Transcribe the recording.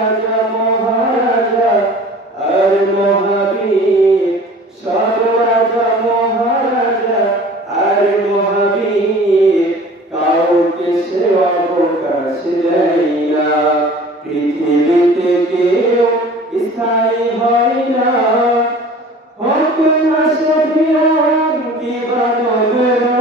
রাজা মহারাজা আর মহাবীর, সব রাজা মহারাজা আর মহাবীর, কাউকে সে অবকাশ দেয় না। পৃথিবীতে কেউ স্থায়ী হয় না, হোক না সে ফিরআউন কিংবা নমরূদ।